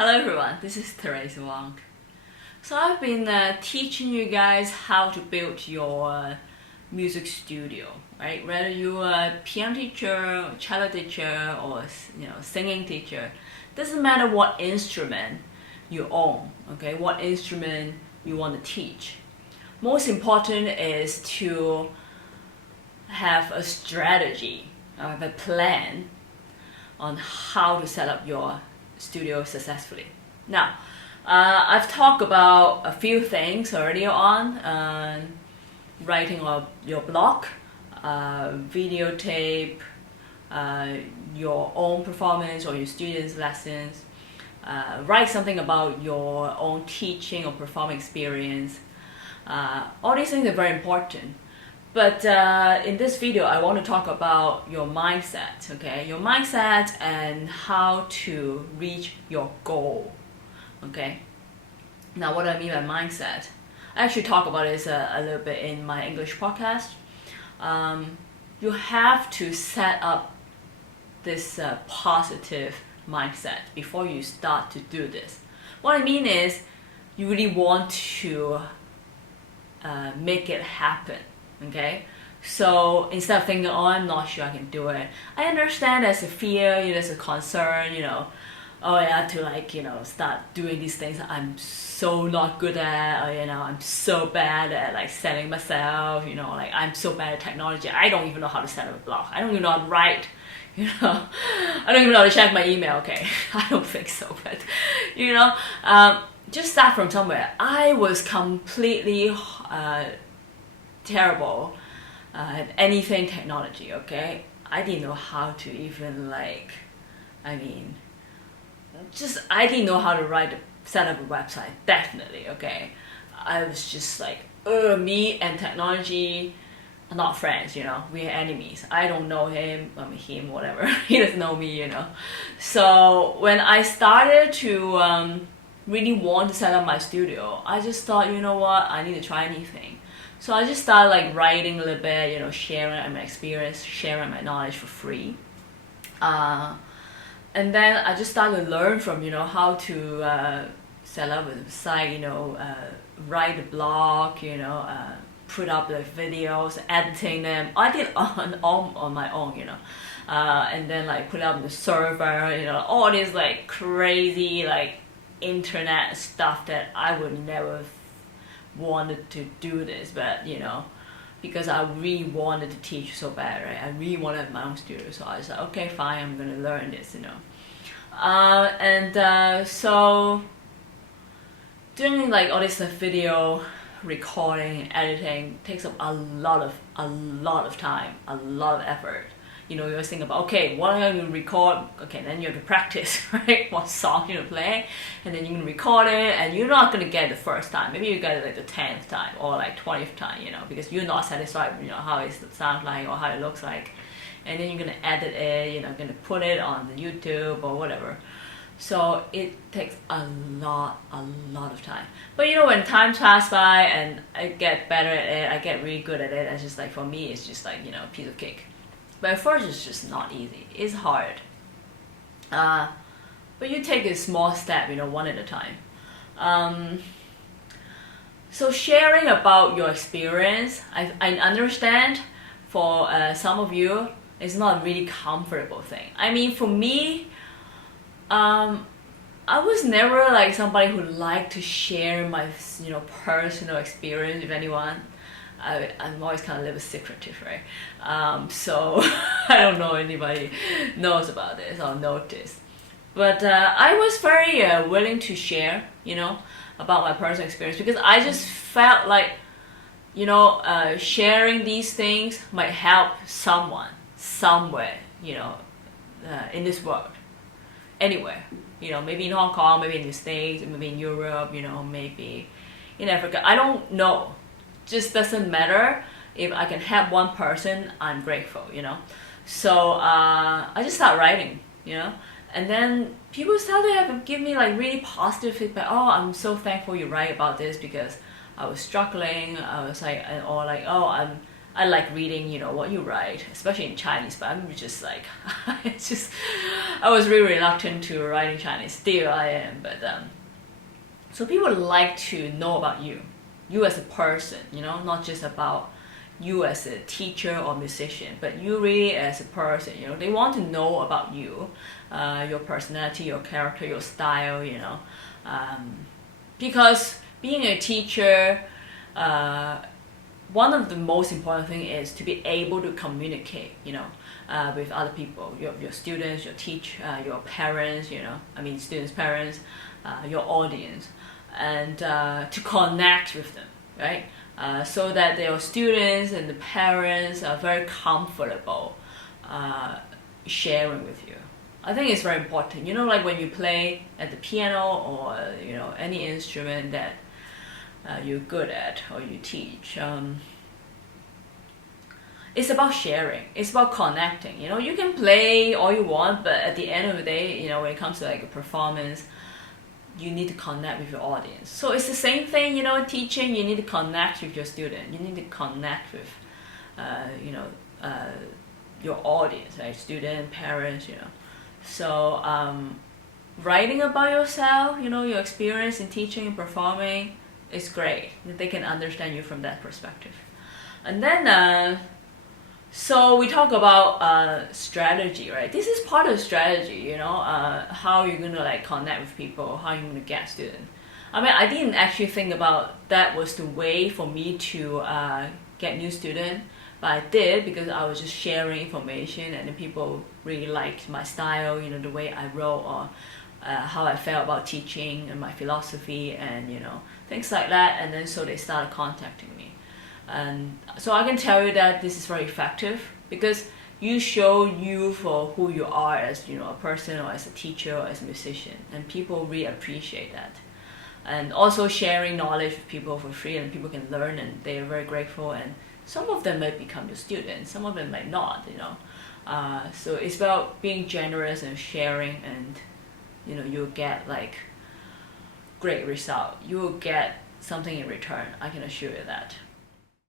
Hello everyone, this is Teresa Wang. So I've been teaching you guys how to build your music studio, right? Whether you're a piano teacher, cello teacher, or singing teacher, doesn't matter what instrument you own, okay? What instrument you want to teach. Most important is to have a strategy, have a plan on how to set up your studio successfully. Now, I've talked about a few things earlier on, writing your blog, videotape, your own performance or your students' lessons, write something about your own teaching or performing experience. All these things are very important. But in this video, I want to talk about your mindset, okay? Your mindset and how to reach your goal, okay? Now, what do I mean by mindset? I actually talk about this a little bit in my English podcast. You have to set up this positive mindset before you start to do this. What I mean is, you really want to make it happen. Okay, so instead of thinking, oh, I'm not sure I can do it, I understand there's a fear, there's a concern, oh, I have to start doing these things I'm so not good at, or I'm so bad at selling myself, I'm so bad at technology, I don't even know how to set up a blog, I don't even know how to write, I don't even know how to check my email, okay, I don't think so, but just start from somewhere. I was completely terrible at anything technology, okay? I didn't know how to even I didn't know how to set up a website, definitely, okay? I was just me and technology are not friends, we are enemies. I don't know him, whatever, he doesn't know me, So when I started to really want to set up my studio, I just thought, you know what, I need to try anything. So I just started writing a little bit, sharing my experience, sharing my knowledge for free. And then I just started to learn from, how to set up a site, write a blog, put up the videos, editing them. I did on my own, and then put up the server, all this crazy internet stuff that I would never wanted to do this, but because I really wanted to teach so bad, right? I really wanted to have my own studio, so I was like, okay, fine, I'm gonna learn this, so doing all this video recording and editing takes up a lot of time, a lot of effort. You're thinking about, okay, what am I going to record? Okay, then you have to practice, right? What song you're going to play, and then you're going to record it, and you're not going to get it the first time. Maybe you get it the 10th time or 20th time, because you're not satisfied with how it sounds like or how it looks like. And then you're going to edit it, going to put it on the YouTube or whatever. So it takes a lot of time. But when time passes by and I get better at it, I get really good at it, it's just for me, it's just a piece of cake. But at first it's just not easy, it's hard. But you take a small step, one at a time. So sharing about your experience, I understand for some of you, it's not a really comfortable thing. For me, I was never somebody who liked to share my personal experience with anyone. I'm always kind of a little secretive, right? So I don't know anybody knows about this or notice. But I was very willing to share, about my personal experience, because I just felt sharing these things might help someone, somewhere, in this world, anywhere. Maybe in Hong Kong, maybe in the States, maybe in Europe, maybe in Africa. I don't know. Just doesn't matter. If I can help one person, I'm grateful, So I just start writing, and then people started to give me really positive feedback. Oh, I'm so thankful you write about this because I was struggling. I was oh, I like reading, what you write, especially in Chinese, but I'm just like, I was really reluctant to write in Chinese. Still I am, but so people like to know about you as a person, not just about you as a teacher or musician, but you really as a person, they want to know about you, your personality, your character, your style, because being a teacher, one of the most important thing is to be able to communicate, with other people, your students, your your parents, students' parents, your audience, and to connect with them, right? So that your students and the parents are very comfortable sharing with you. I think it's very important. Like when you play at the piano or any instrument that you're good at or you teach. It's about sharing. It's about connecting. You can play all you want, but at the end of the day, when it comes to like a performance, you need to connect with your audience. So it's the same thing, teaching. You need to connect with your student. You need to connect with, your audience, right? Student, parents, So writing about yourself, your experience in teaching and performing is great. They can understand you from that perspective. And then, so we talk about strategy, right? This is part of strategy, how you're gonna like connect with people, how you're gonna get students. I didn't actually think about that was the way for me to get new students, but I did because I was just sharing information, and then people really liked my style, the way I wrote, or how I felt about teaching and my philosophy, and things like that. And then so they started contacting me. And so I can tell you that this is very effective because you show you for who you are as a person, or as a teacher, or as a musician, and people really appreciate that. And also sharing knowledge with people for free, and people can learn, and they are very grateful, and some of them might become your students, some of them might not, so it's about being generous and sharing, and you'll get like great result. You will get something in return, I can assure you that.